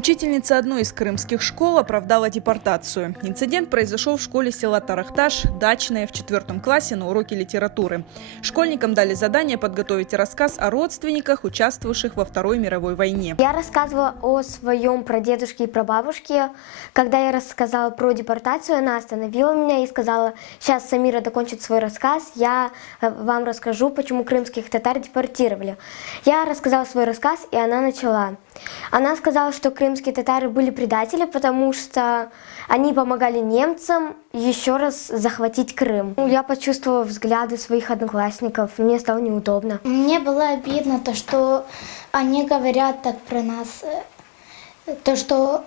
Учительница одной из крымских школ оправдала депортацию. Инцидент произошел в школе села Тарахташ, Дачное, в 4 классе на уроке литературы. Школьникам дали задание подготовить рассказ о родственниках, участвовавших во Второй мировой войне. Я рассказывала о своем прадедушке и прабабушке. Когда я рассказала про депортацию, она остановила меня и сказала: сейчас Самира докончит свой рассказ, я вам расскажу, почему крымских татар депортировали. Я рассказала свой рассказ, и она начала. Она сказала, что крымские татары были предатели, потому что они помогали немцам еще раз захватить Крым. Я почувствовала взгляды своих одноклассников, мне стало неудобно. Мне было обидно то, что они говорят так про нас, то, что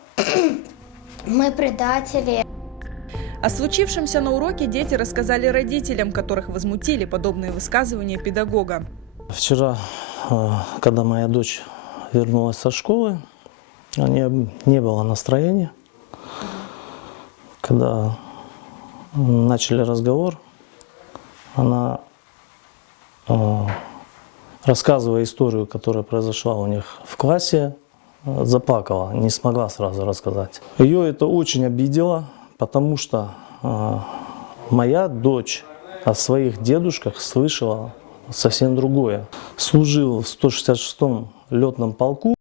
мы предатели. О случившемся на уроке дети рассказали родителям, которых возмутили подобные высказывания педагога. Вчера, когда моя дочь вернулась со школы, у нее не было настроения. Когда начали разговор, она, рассказывая историю, которая произошла у них в классе, заплакала, не смогла сразу рассказать. Ее это очень обидело, потому что моя дочь о своих дедушках слышала совсем другое. Служил в 166-м летном полку.